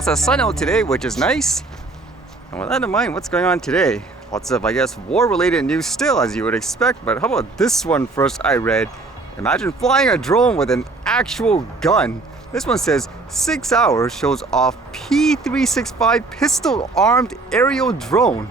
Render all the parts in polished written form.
Lots of sun out today, which is nice. And with that in mind, what's going on today? Lots of, war-related news still, as you would expect, but how about this one first I read? Imagine flying a drone with an actual gun. This one says, Sig Sauer shows off P365 pistol-armed aerial drone.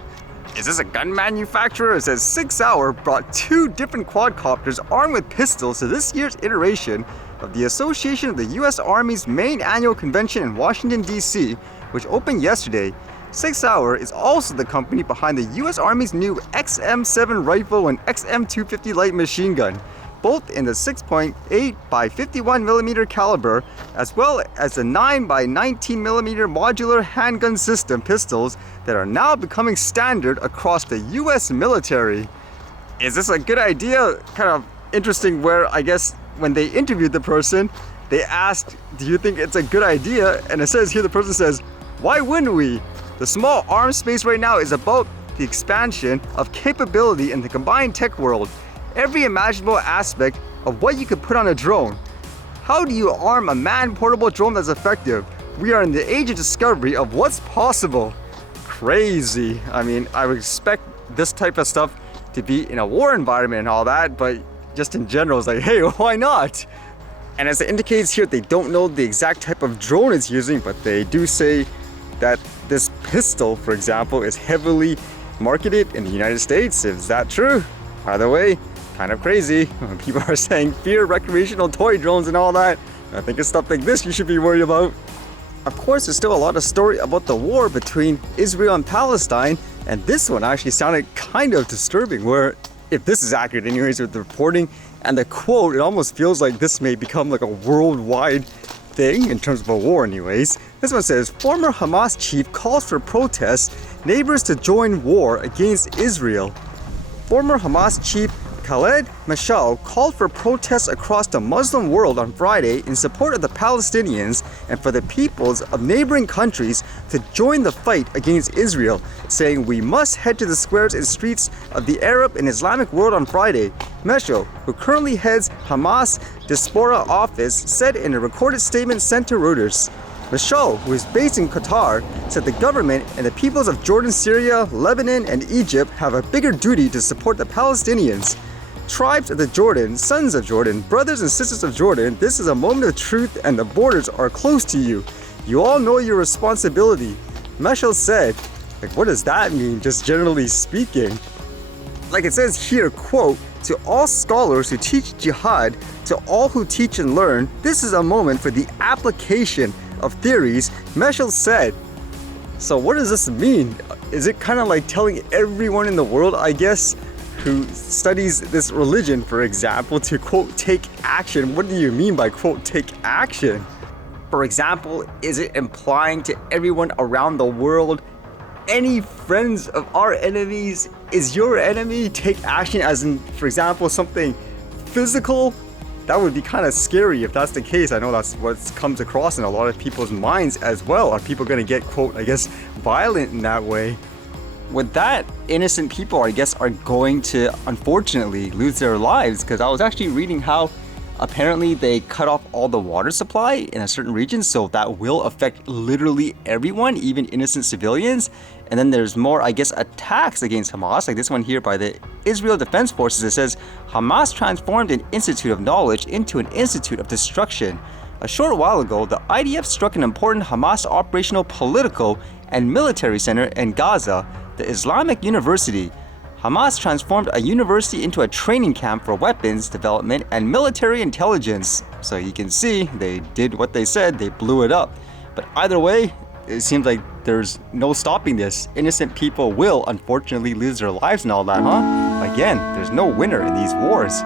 Is this a gun manufacturer? It says Sig Sauer brought 2 different quadcopters armed with pistols to this year's iteration of the Association of the U.S. Army's main annual convention in Washington, D.C., which opened yesterday. Sig Sauer is also the company behind the U.S. Army's new XM7 rifle and XM250 light machine gun, both in the 6.8 by 51mm caliber, as well as the 9 by 19mm modular handgun system pistols that are now becoming standard across the U.S. military. Is this a good idea? Kind of interesting where, when they interviewed the person, they asked, do you think it's a good idea? And it says here, the person says, why wouldn't we? The small arms space right now is about the expansion of capability in the combined tech world. Every imaginable aspect of what you could put on a drone. How do you arm a man-portable drone that's effective? We are in the age of discovery of what's possible. Crazy. I would expect this type of stuff to be in a war environment and all that, but just in general, it's like, hey, why not? And as it indicates here, they don't know the exact type of drone it's using, but they do say that this pistol, for example, is heavily marketed in the United States. Is that true? By the way, kind of crazy. People are saying fear recreational toy drones and all that. I think it's stuff like this you should be worried about. Of course, there's still a lot of story about the war between Israel and Palestine, and this one actually sounded kind of disturbing, where if this is accurate anyways with the reporting and the quote, it almost feels like this may become like a worldwide thing in terms of a war anyways. This one says, former Hamas chief calls for protests, neighbors to join war against Israel. Former Hamas chief Khaled Mashal called for protests across the Muslim world on Friday in support of the Palestinians and for the peoples of neighboring countries to join the fight against Israel, saying we must head to the squares and streets of the Arab and Islamic world on Friday. Mashal, who currently heads Hamas diaspora office, said in a recorded statement sent to Reuters. Mashal, who is based in Qatar, said the government and the peoples of Jordan, Syria, Lebanon, and Egypt have a bigger duty to support the Palestinians. Tribes of the Jordan, sons of Jordan, brothers and sisters of Jordan, this is a moment of truth and the borders are close to you. You all know your responsibility. Mashal said, what does that mean, just generally speaking? Like it says here, quote, to all scholars who teach Jihad, to all who teach and learn, this is a moment for the application of theories, Mashal said. So what does this mean? Is it kind of like telling everyone in the world, who studies this religion, for example, to quote, take action? What do you mean by quote, take action? For example, is it implying to everyone around the world, any friends of our enemies is your enemy? Take action as in, for example, something physical? That would be kind of scary if that's the case. I know that's what comes across in a lot of people's minds as well. Are people going to get, quote, violent in that way? With that, innocent people, are going to, unfortunately, lose their lives, because I was actually reading how apparently they cut off all the water supply in a certain region, so that will affect literally everyone, even innocent civilians. And then there's more, attacks against Hamas, like this one here by the Israel Defense Forces. It says, Hamas transformed an institute of knowledge into an institute of destruction. A short while ago, the IDF struck an important Hamas operational, political, and military center in Gaza, the Islamic University. Hamas transformed a university into a training camp for weapons development and military intelligence. So you can see they did what they said, they blew it up. But either way, it seems like there's no stopping this. Innocent people will unfortunately lose their lives and all that, huh? Again, there's no winner in these wars.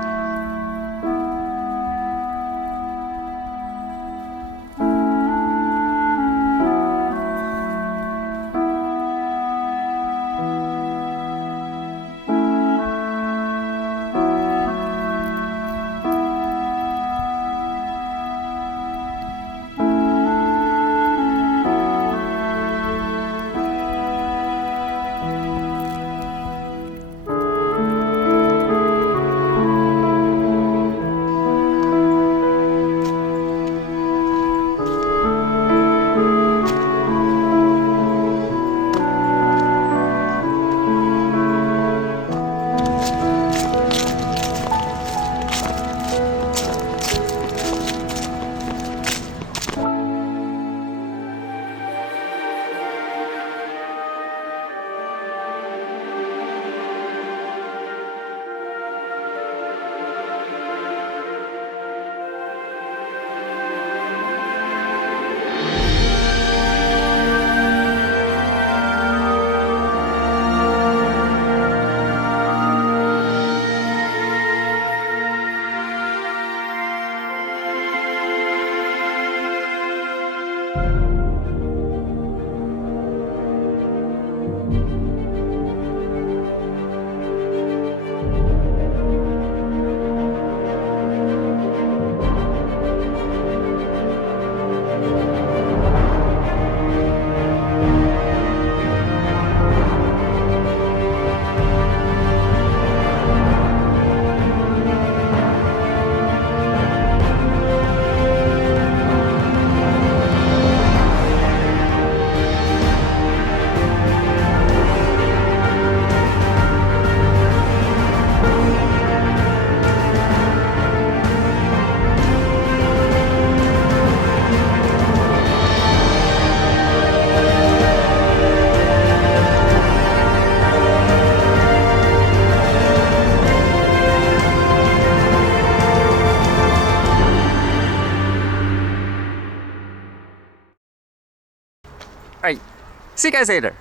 Alright, see you guys later.